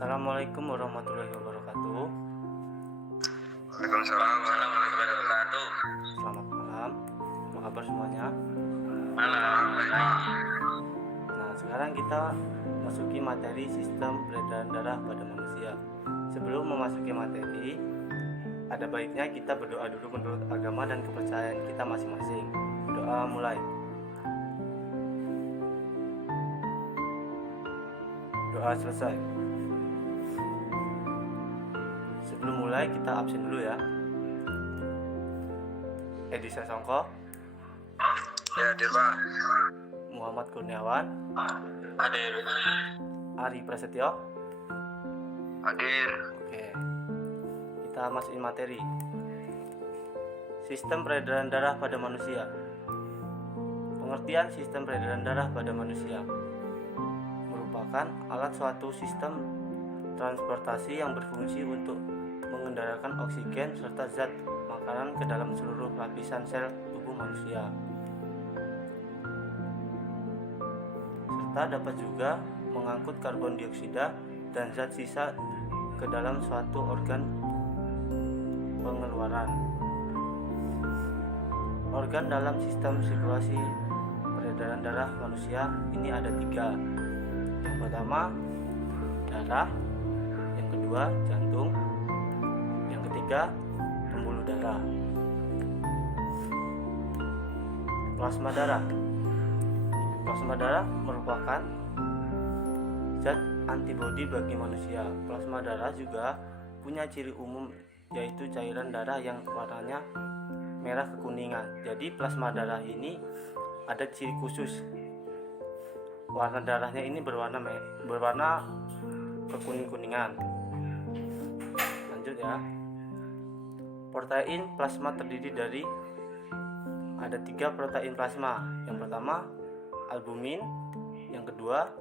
Assalamualaikum warahmatullahi wabarakatuh. Waalaikumsalam warahmatullahi wabarakatuh. Selamat malam. Apa kabar semuanya? Malam. Nah, sekarang kita masuki materi sistem peredaran darah pada manusia. Sebelum memasuki materi, ada baiknya kita berdoa dulu menurut agama dan kepercayaan kita masing-masing. Doa mulai. Doa selesai. Sebelum mulai kita absen dulu ya. Edi Sasongko, Ya, hadir Pak. Muhammad Kurniawan, Hadir. Ari Prasetyo. Hadir. Oke, kita masukin materi. Sistem peredaran darah pada manusia. Pengertian sistem peredaran darah pada manusia merupakan alat suatu sistem transportasi yang berfungsi untuk mengendalikan oksigen serta zat makanan ke dalam seluruh lapisan sel tubuh manusia, serta dapat juga mengangkut karbon dioksida dan zat sisa ke dalam suatu organ pengeluaran. Organ dalam sistem sirkulasi peredaran darah manusia ini ada 3. Yang pertama darah, yang kedua jantung, yang ketiga pembuluh darah. Plasma darah. Plasma darah merupakan zat antibodi bagi manusia. Plasma darah juga punya ciri umum, yaitu cairan darah yang warnanya merah kekuningan. Jadi plasma darah ini ada ciri khusus. Warna darahnya ini berwarna kekuning-kuningan. Lanjut ya. Protein plasma terdiri dari ada 3 protein plasma. Yang pertama albumin, yang kedua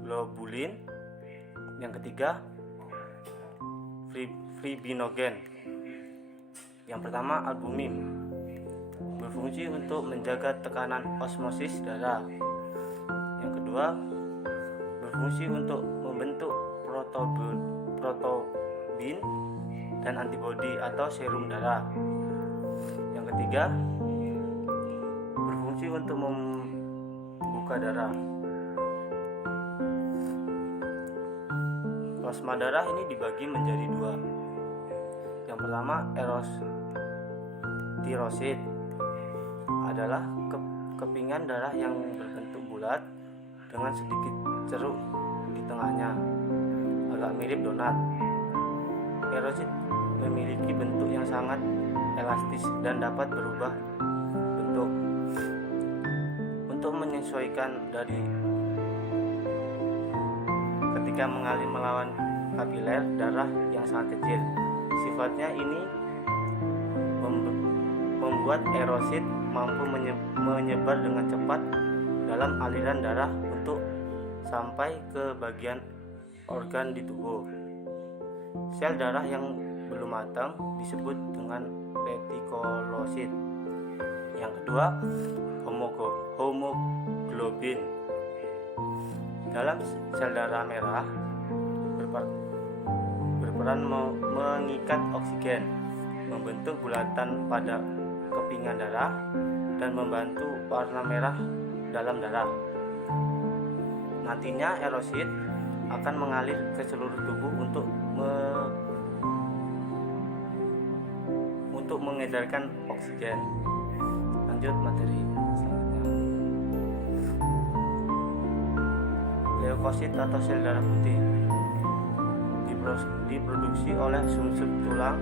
globulin, yang ketiga fibrinogen. Yang pertama albumin berfungsi untuk menjaga tekanan osmosis darah. Yang kedua berfungsi untuk membentuk protobin dan antibodi atau serum darah. Yang ketiga berfungsi untuk membuka darah. Plasma darah ini dibagi menjadi 2. Yang pertama erotirosit adalah kepingan darah yang berbentuk bulat dengan sedikit ceruk di tengahnya, agak mirip donat. Erosit memiliki bentuk yang sangat elastis dan dapat berubah bentuk untuk menyesuaikan dari ketika mengalir melawan kapiler darah yang sangat kecil. Sifatnya ini membuat erosit mampu menyebar dengan cepat dalam aliran darah untuk sampai ke bagian organ di tubuh. Sel darah yang belum matang disebut dengan retikulosit. Yang kedua, hemoglobin. Dalam sel darah merah berperan mengikat oksigen, membentuk bulatan pada kepingan darah dan membantu warna merah dalam darah. Nantinya erosit akan mengalir ke seluruh tubuh untuk mengedarkan oksigen. Lanjut materi selanjutnya. Leukosit atau sel darah putih diproduksi oleh sumsum tulang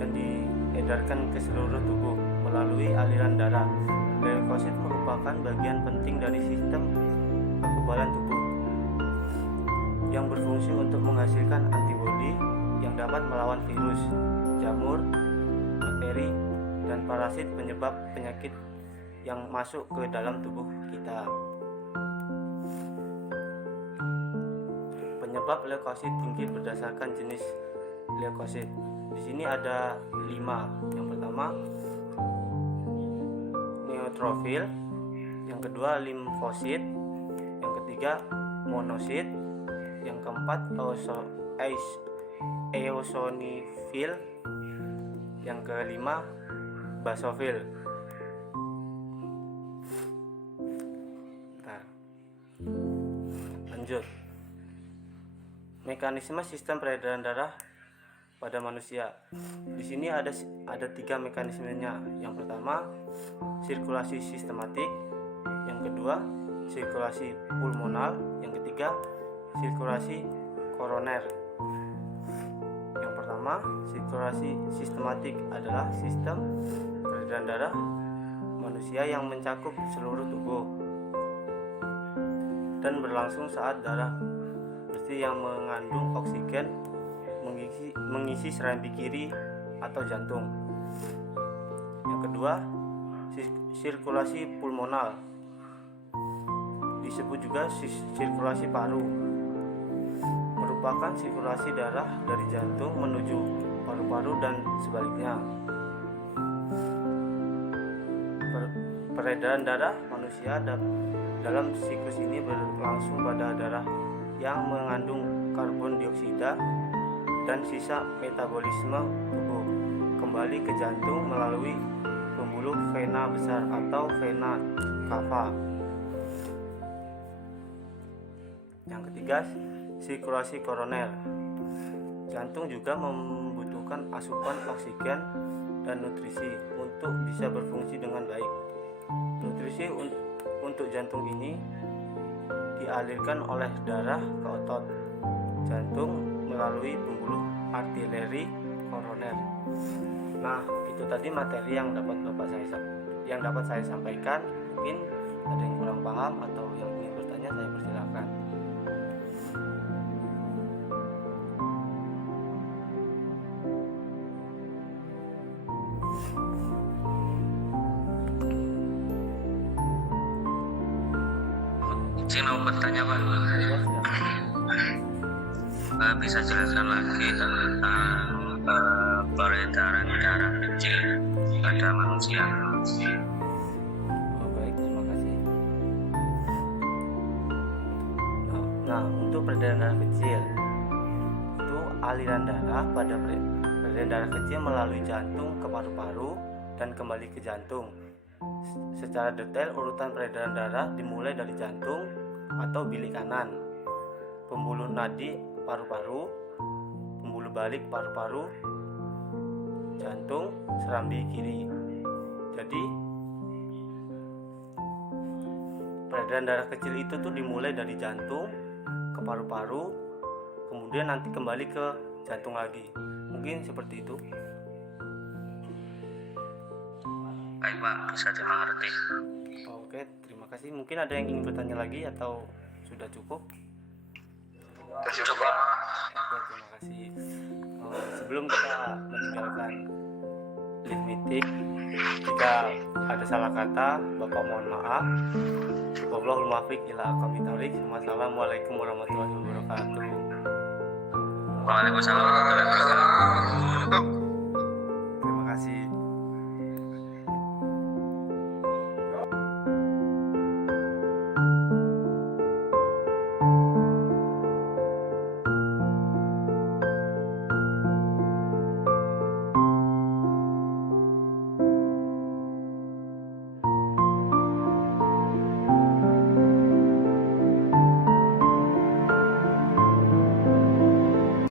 dan diedarkan ke seluruh tubuh melalui aliran darah. Leukosit merupakan bagian penting dari sistem kekebalan tubuh yang berfungsi untuk menghasilkan antibodi yang dapat melawan virus, jamur, bakteri, dan parasit penyebab penyakit yang masuk ke dalam tubuh kita. Penyebab leukosit tinggi berdasarkan jenis leukosit. Di sini ada 5. Yang pertama neutrofil, yang kedua limfosit, yang ketiga monosit, Yang keempat eosinofil. Yang kelima basofil. Nah, lanjut. Mekanisme sistem peredaran darah pada manusia. Di sini ada 3 mekanismenya. Yang pertama, sirkulasi sistematik. Yang kedua, sirkulasi pulmonal. Yang ketiga, sirkulasi koroner. Yang pertama, sirkulasi sistematik adalah sistem peredaran darah manusia yang mencakup seluruh tubuh dan berlangsung saat darah bersih yang mengandung oksigen mengisi serambi kiri atau jantung. Yang kedua, sirkulasi pulmonal, disebut juga sirkulasi paru, merupakan sirkulasi darah dari jantung menuju paru-paru dan sebaliknya. Peredaran darah manusia dalam siklus ini berlangsung pada darah yang mengandung karbon dioksida dan sisa metabolisme tubuh kembali ke jantung melalui pembuluh vena besar atau vena cava. Yang ketiga, sirkulasi koroner. Jantung juga membutuhkan asupan oksigen dan nutrisi untuk bisa berfungsi dengan baik. Nutrisi untuk jantung ini dialirkan oleh darah ke otot jantung melalui pembuluh arteri koroner. Nah, itu tadi materi yang dapat saya sampaikan. Mungkin ada yang kurang paham atau yang ingin bertanya, saya persilakan. Saya mau bertanya Pak, Ya, silakan. bisa jelaskan lagi tentang peredaran darah kecil pada manusia? Oh, baik, terima kasih. Nah, untuk peredaran darah kecil itu aliran darah pada peredaran darah kecil melalui jantung ke paru-paru dan kembali ke jantung. Secara detail, urutan peredaran darah dimulai dari jantung atau bilik kanan, pembuluh nadi paru-paru, pembuluh balik paru-paru, jantung, serambi kiri. Jadi peredaran darah kecil itu tuh dimulai dari jantung ke paru-paru, kemudian nanti kembali ke jantung lagi. Mungkin seperti itu. Baik Pak, bisa dimengerti. Oke, terima kasih. Mungkin ada yang ingin bertanya lagi atau sudah cukup? Coba. Oke, terima kasih. Sebelum kita meninggalkan live meeting, jika ada salah kata, Bapak mohon maaf. Wallahul muwaffiq ila aqwamit thoriq. Wassalamualaikum warahmatullahi wabarakatuh. Waalaikumsalam warahmatullahi wabarakatuh.